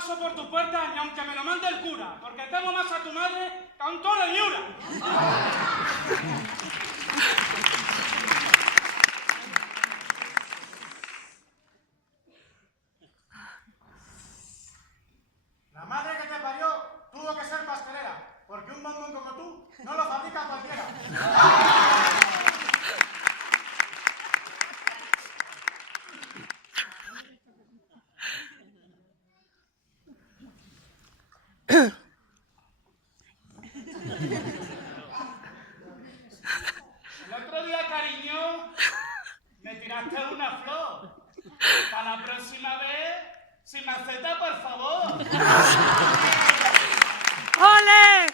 paso por tu puerta ni aunque me lo mande el cura, porque temo más a tu madre que a un toro de Miura. La madre que te parió tuvo que ser pastelera, porque un bombón como tú no lo fabrica cualquiera. El otro día, cariño, me tiraste una flor. Para la próxima vez, sin maceta, por favor. ¡Ole!